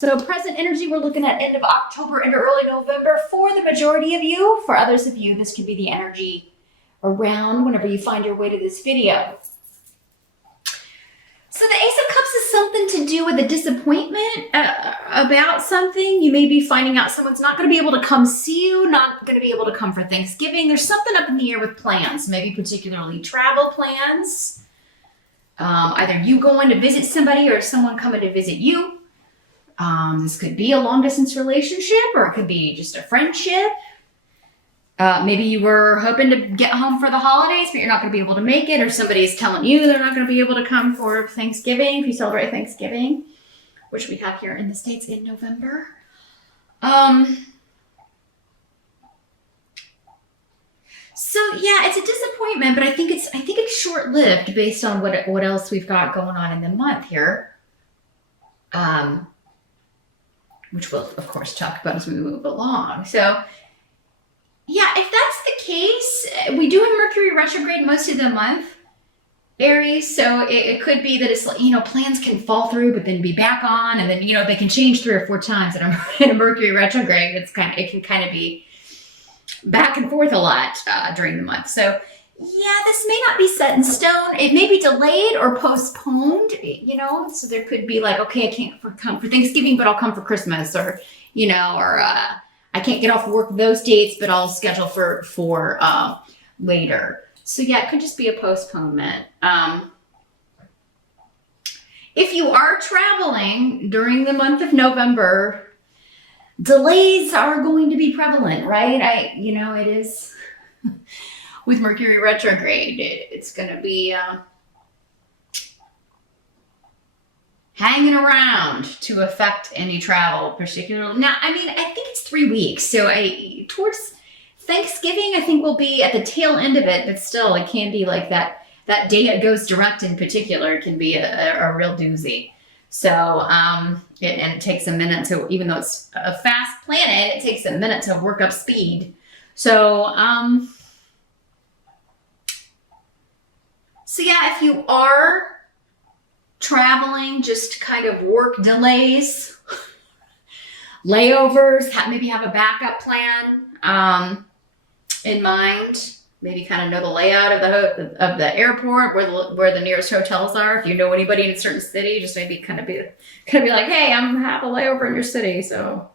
So present energy, we're looking at end of October into early November for the majority of you. For others of you, this could be the energy around whenever you find your way to this video. So the Ace of Cups is something to do with a disappointment about something. You may be finding out someone's not going to be able to come see you, not going to be able to come for Thanksgiving. There's something up in the air with plans, maybe particularly travel plans. Either you going to visit somebody or someone coming to visit you. This could be a long distance relationship, or it could be just a friendship. Maybe you were hoping to get home for the holidays, but you're not going to be able to make it, or somebody's telling you they're not going to be able to come for Thanksgiving if you celebrate Thanksgiving, which we have here in the States in November. So yeah, it's a disappointment, but I think it's short-lived based on what else we've got going on in the month here. Which we'll of course talk about as we move along. So yeah, if that's the case, we do have Mercury retrograde most of the month, Aries. So it could be that it's, plans can fall through, but then be back on, and then, they can change 3 or 4 times in a Mercury retrograde. It can kind of be back and forth a lot during the month. So yeah, this may not be set in stone. It may be delayed or postponed, so there could be like, okay, I can't come for Thanksgiving, but I'll come for Christmas, or, I can't get off work those dates, but I'll schedule for later. So yeah, it could just be a postponement. If you are traveling during the month of November, delays are going to be prevalent, right? It is with Mercury retrograde. It's going to be hanging around to affect any travel, particularly. Now, I think it's 3 weeks. So towards Thanksgiving, I think we'll be at the tail end of it, but still it can be like that day it goes direct in particular can be a real doozy. So, it takes a minute to, even though it's a fast planet, it takes a minute to work up speed. So, so yeah, if you are traveling, just kind of work delays, layovers, maybe have a backup plan in mind. Maybe kind of know the layout of the airport, where the nearest hotels are. If you know anybody in a certain city, just maybe kind of be like, hey, I'm have a layover in your city, so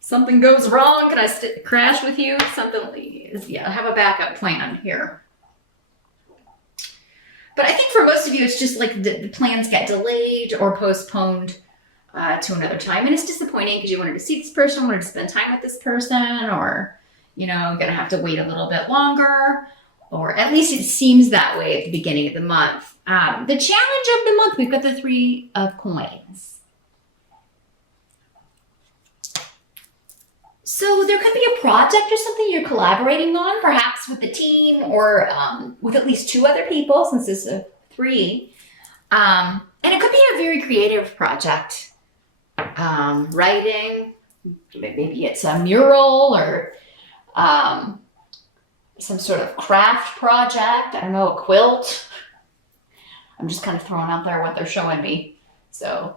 something goes wrong, can I crash with you? Have a backup plan here. But I think for most of you, it's just like the plans get delayed or postponed to another time. And it's disappointing because you wanted to see this person, wanted to spend time with this person, or, going to have to wait a little bit longer. Or at least it seems that way at the beginning of the month. The challenge of the month, we've got the 3 of Coins. So there could be a project or something you're collaborating on, perhaps with the team or with at least 2 other people, since this is a 3. And it could be a very creative project. Writing, maybe it's a mural or some sort of craft project. I don't know, a quilt. I'm just kind of throwing out there what they're showing me. So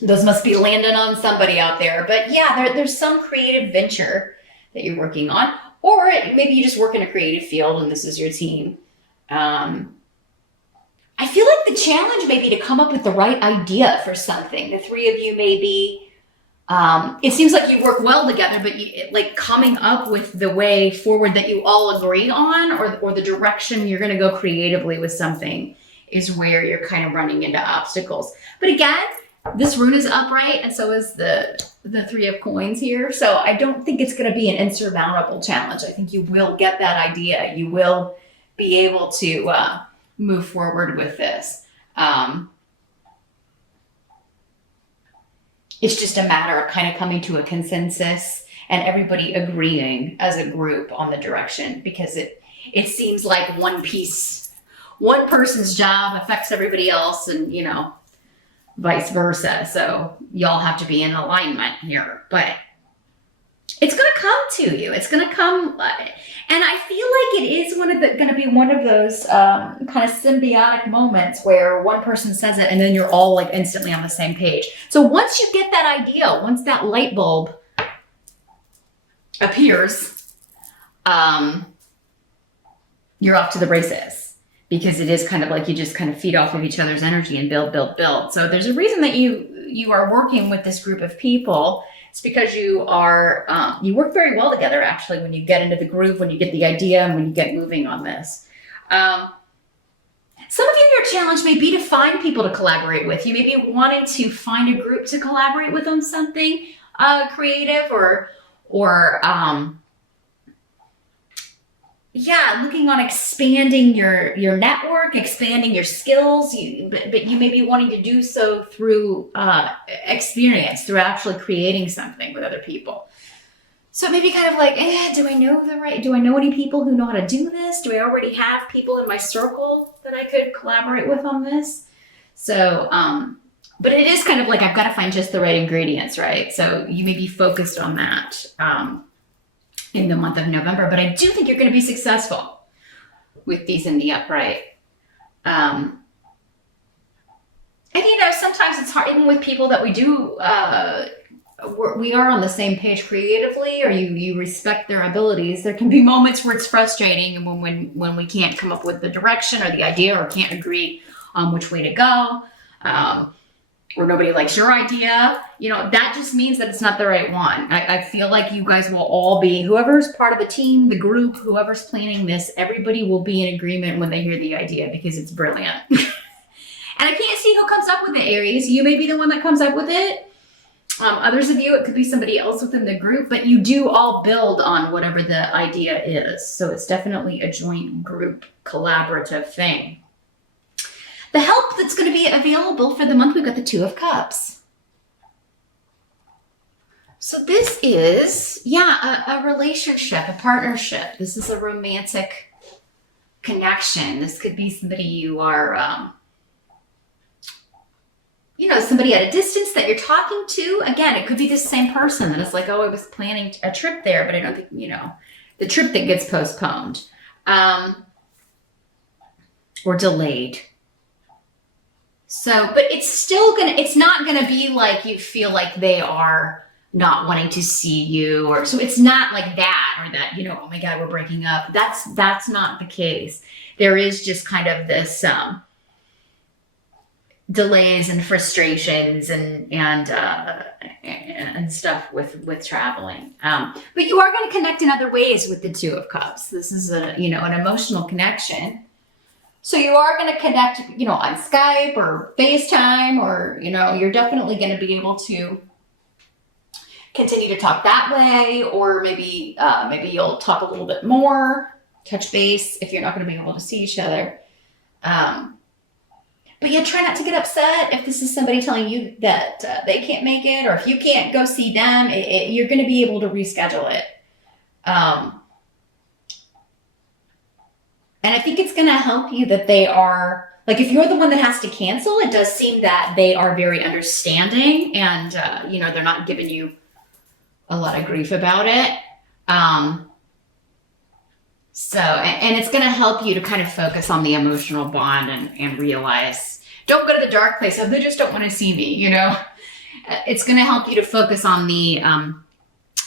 those must be landing on somebody out there. But yeah, there's some creative venture that you're working on. Or maybe you just work in a creative field and this is your team. I feel like the challenge may be to come up with the right idea for something. The 3 of you may be, it seems like you work well together, but like coming up with the way forward that you all agree on, or the direction you're going to go creatively with something is where you're kind of running into obstacles. But again, this rune is upright, and so is the 3 of Coins here. So I don't think it's going to be an insurmountable challenge. I think you will get that idea. You will be able to move forward with this. It's just a matter of kind of coming to a consensus and everybody agreeing as a group on the direction, because it seems like one person's job affects everybody else, and vice versa. So y'all have to be in alignment here. But it's going to come to you. It's going to come. And I feel like it is going to be one of those kind of symbiotic moments where one person says it and then you're all like instantly on the same page. So once you get that idea, once that light bulb appears, you're off to the races, because it is kind of like you just kind of feed off of each other's energy and build, build, build. So there's a reason that you are working with this group of people. It's because you work very well together, actually, when you get into the groove, when you get the idea, and when you get moving on this. Some of you, your challenge may be to find people to collaborate with. You may be wanting to find a group to collaborate with on something creative, or looking on expanding your network, expanding your skills. But you may be wanting to do so through experience, through actually creating something with other people. So it may be kind of like, do I know any people who know how to do this? Do I already have people in my circle that I could collaborate with on this? So, but it is kind of like, I've got to find just the right ingredients, right? So you may be focused on that in the month of November, but I do think you're going to be successful with these in the upright. And sometimes it's hard, even with people that we do, we are on the same page creatively, or you respect their abilities. There can be moments where it's frustrating, and when we can't come up with the direction or the idea, or can't agree on which way to go, or nobody likes your idea, that just means that it's not the right one. I feel like you guys will all be, whoever's part of the team, the group, whoever's planning this, everybody will be in agreement when they hear the idea, because it's brilliant. And I can't see who comes up with it, Aries. You may be the one that comes up with it. Others of you, it could be somebody else within the group, but you do all build on whatever the idea is. So it's definitely a joint group collaborative thing. The help that's going to be available for the month, we've got the Two of Cups. So this is, a relationship, a partnership. This is a romantic connection. This could be somebody you are, somebody at a distance that you're talking to. Again, it could be the same person that is like, I was planning a trip there, but I don't think, the trip that gets postponed or delayed. So, but it's not gonna be like you feel like they are not wanting to see you, or so it's not like that, or that, oh my God, we're breaking up. That's not the case. There is just kind of this delays and frustrations and stuff with traveling. But you are going to connect in other ways with the Two of Cups. This is an emotional connection. So you are going to connect, on Skype or FaceTime, or, you're definitely going to be able to continue to talk that way, or maybe you'll talk a little bit more, touch base if you're not going to be able to see each other. But try not to get upset if this is somebody telling you that they can't make it, or if you can't go see them, you're going to be able to reschedule it. And I think it's going to help you that they are, like, if you're the one that has to cancel, it does seem that they are very understanding, and, they're not giving you a lot of grief about it. So, and it's going to help you to kind of focus on the emotional bond and realize, don't go to the dark place. Oh, they just don't want to see me, It's going to help you to focus on the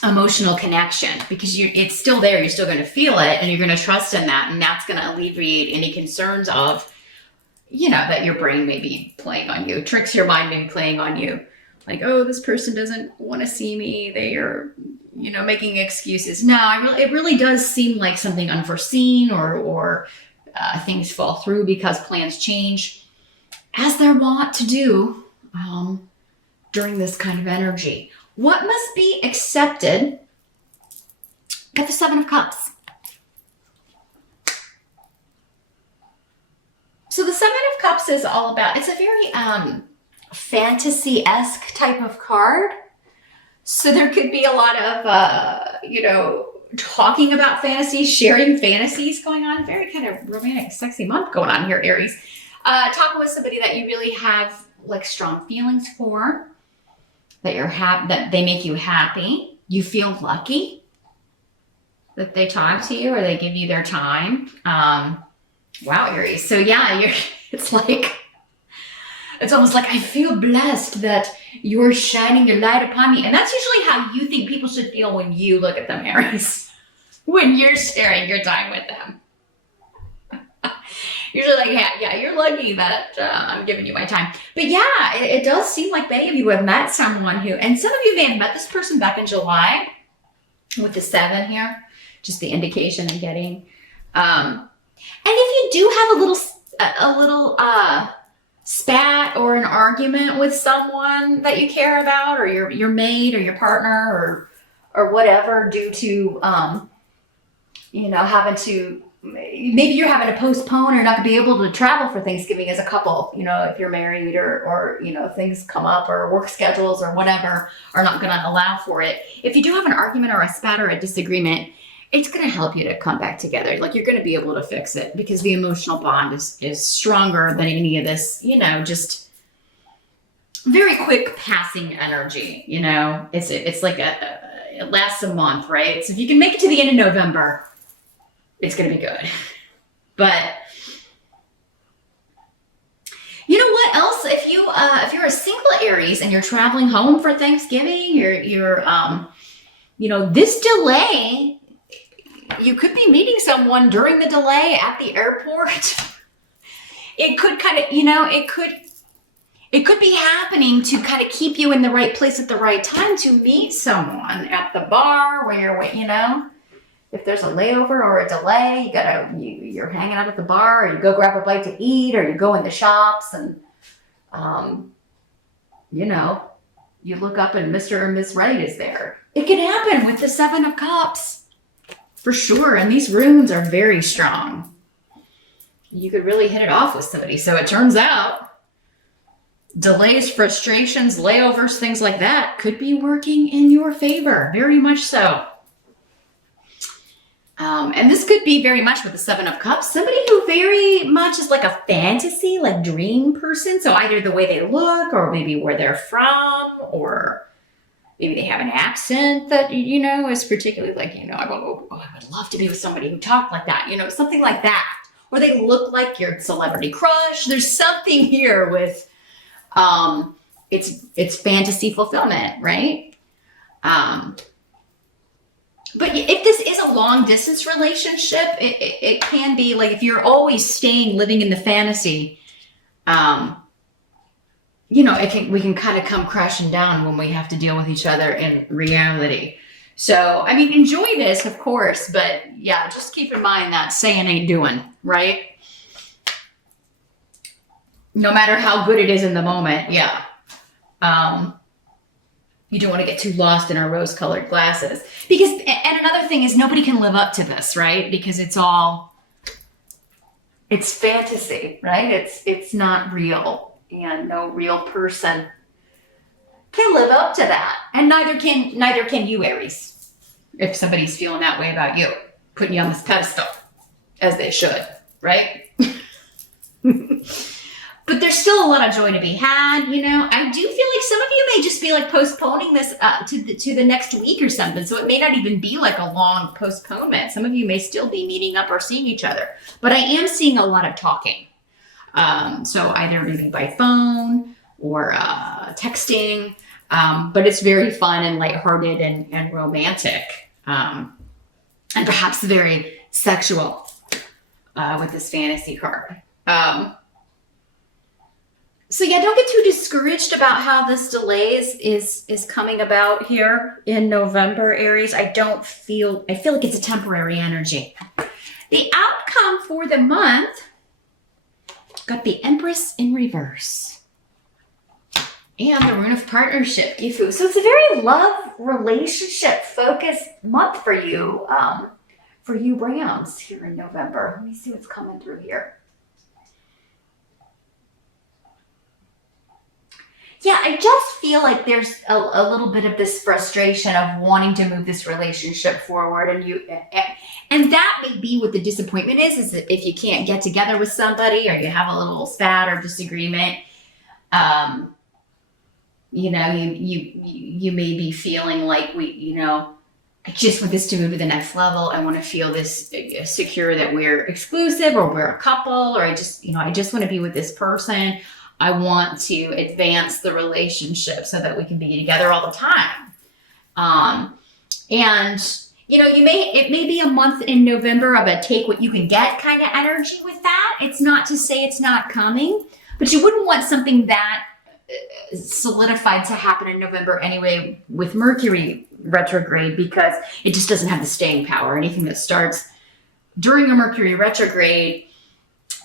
emotional connection, because it's still there. You're still going to feel it, and you're going to trust in that. And that's going to alleviate any concerns of, that your brain may be playing on you, tricks your mind may be playing on you. Like, oh, this person doesn't want to see me. They are, making excuses. No, it really does seem like something unforeseen, or things fall through because plans change, as they're wont to do during this kind of energy. What must be accepted? Got the Seven of Cups. So the Seven of Cups is all about, it's a very fantasy-esque type of card. So there could be a lot of, talking about fantasies, sharing fantasies going on. Very kind of romantic, sexy month going on here, Aries. Talking with somebody that you really have like strong feelings for, that they make you happy. You feel lucky that they talk to you or they give you their time. Wow, Aries. So yeah, it's almost like I feel blessed that you're shining your light upon me. And that's usually how you think people should feel when you look at them, Aries, when you're sharing your time with them. Usually like, yeah, you're lucky that I'm giving you my time. But yeah, it does seem like many of you have met someone who, and some of you may have met this person back in July with the 7 here, just the indication I'm getting. And if you do have a little spat or an argument with someone that you care about, or your mate or your partner or whatever, due to having to, maybe you're having to postpone or not to be able to travel for Thanksgiving as a couple, if you're married or things come up or work schedules or whatever are not going to allow for it. If you do have an argument or a spat or a disagreement, it's going to help you to come back together. Like, you're going to be able to fix it because the emotional bond is stronger than any of this, just very quick passing energy. It's like it lasts a month, right? So if you can make it to the end of November, it's going to be good. But you know what else? If you're a single Aries and you're traveling home for Thanksgiving, you're this delay, you could be meeting someone during the delay at the airport. It could kind of, it could be happening to kind of keep you in the right place at the right time to meet someone at the bar where you're waiting, If there's a layover or a delay, you're hanging out at the bar, or you go grab a bite to eat, or you go in the shops and, you look up and Mr. or Miss Right is there. It can happen with the 7 of Cups, for sure. And these runes are very strong. You could really hit it off with somebody. So it turns out delays, frustrations, layovers, things like that could be working in your favor. Very much so. And this could be very much with the 7 of Cups, somebody who very much is like a fantasy, like dream person. So either the way they look, or maybe where they're from, or maybe they have an accent that, is particularly like, I would love to be with somebody who talked like that, something like that. Or they look like your celebrity crush. There's something here with, it's fantasy fulfillment, right? But if this is a long distance relationship, it can be like, if you're always living in the fantasy, we can kind of come crashing down when we have to deal with each other in reality. So, enjoy this, of course, but yeah, just keep in mind that saying ain't doing, right? No matter how good it is in the moment, yeah. You don't want to get too lost in our rose-colored glasses. And another thing is, nobody can live up to this, right? Because it's fantasy, right? It's not real. And no real person can live up to that. And neither can you, Aries. If somebody's feeling that way about you, putting you on this pedestal, as they should, right? But there's still a lot of joy to be had, I do feel like some of you may just be like postponing this to the next week or something. So it may not even be like a long postponement. Some of you may still be meeting up or seeing each other. But I am seeing a lot of talking. So either maybe by phone or texting. But it's very fun and lighthearted and romantic. And perhaps very sexual with this fantasy card. So yeah, don't get too discouraged about how this delay is coming about here in November, Aries. I feel like it's a temporary energy. The outcome for the month, got the Empress in reverse. And the Rune of Partnership, Gifu. So it's a very love, relationship focused month for you Browns here in November. Let me see what's coming through here. Yeah, I just feel like there's a little bit of this frustration of wanting to move this relationship forward, and that may be what the disappointment is that if you can't get together with somebody or you have a little spat or disagreement, you may be feeling like I just want this to move to the next level. I want to feel this secure that we're exclusive or we're a couple, or I just want to be with this person. I want to advance the relationship so that we can be together all the time. And it may be a month in November of a take what you can get kind of energy with that. It's not to say it's not coming, but you wouldn't want something that solidified to happen in November anyway with Mercury retrograde, because it just doesn't have the staying power. Anything that starts during a Mercury retrograde,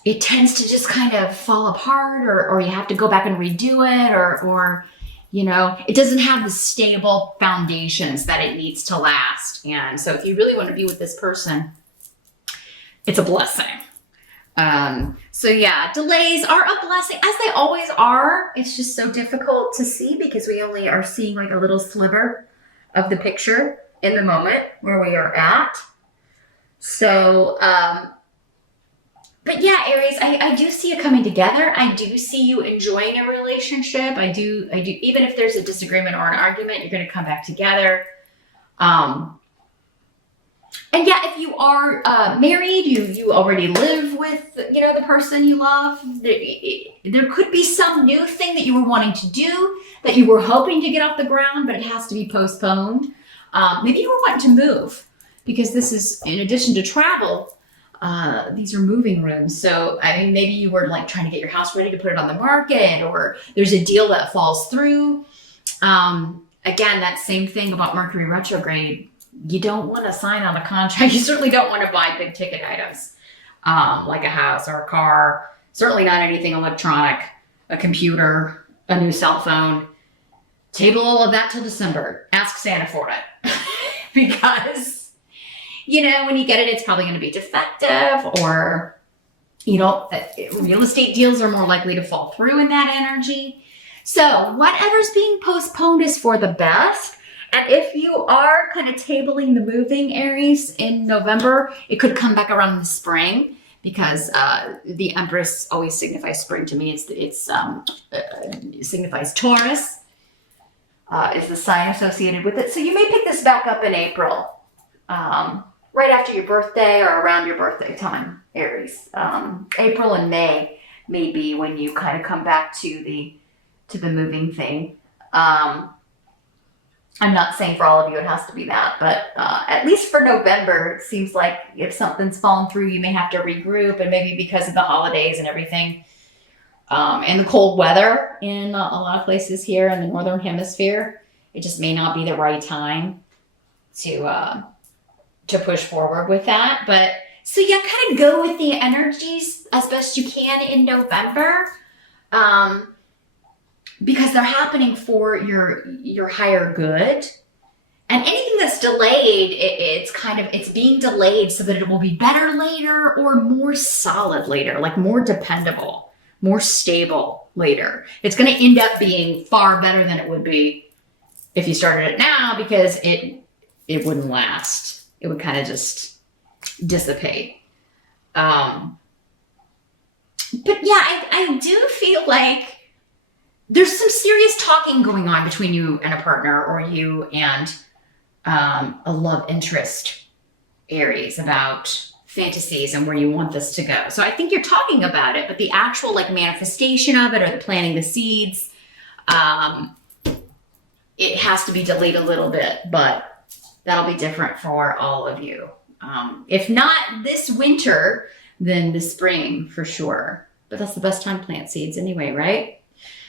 it tends to just kind of fall apart, or you have to go back and redo it, or it doesn't have the stable foundations that it needs to last. And so if you really want to be with this person, it's a blessing. So yeah, delays are a blessing, as they always are. It's just so difficult to see because we only are seeing like a little sliver of the picture in the moment where we are at. So, but yeah, Aries, I do see it coming together. I do see you enjoying a relationship. I do. Even if there's a disagreement or an argument, you're going to come back together. And yeah, if you are married, you already live with, the person you love. There could be some new thing that you were wanting to do that you were hoping to get off the ground, but it has to be postponed. Maybe you were wanting to move, because this is, in addition to travel, these are moving rooms. So, maybe you were like trying to get your house ready to put it on the market, or there's a deal that falls through. Again, that same thing about Mercury retrograde. You don't want to sign on a contract. You certainly don't want to buy big ticket items, like a house or a car. Certainly not anything electronic, a computer, a new cell phone. Table all of that till December. Ask Santa for it. Because, when you get it, it's probably going to be defective, or, real estate deals are more likely to fall through in that energy. So whatever's being postponed is for the best. And if you are kind of tabling the moving, Aries, in November, it could come back around in the spring, because the Empress always signifies spring to me. It signifies Taurus, is the sign associated with it. So you may pick this back up in April, right after your birthday or around your birthday time, Aries. April and May may be when you kind of come back to the moving thing. I'm not saying for all of you it has to be that, but at least for November, it seems like if something's fallen through, you may have to regroup, and maybe because of the holidays and everything, and the cold weather in a lot of places here in the Northern Hemisphere, it just may not be the right time to push forward with that. But so yeah, kind of go with the energies as best you can in November. Because they're happening for your higher good. And anything that's delayed, it's being delayed so that it will be better later, or more solid later, like more dependable, more stable later. It's going to end up being far better than it would be if you started it now, because it wouldn't last. It would kind of just dissipate. But yeah, I do feel like there's some serious talking going on between you and a partner, or you and a love interest, Aries, about fantasies and where you want this to go. So I think you're talking about it, but the actual manifestation of it, or the planting the seeds, it has to be delayed a little bit, but that'll be different for all of you. If not this winter, then this spring for sure. But that's the best time to plant seeds anyway, right?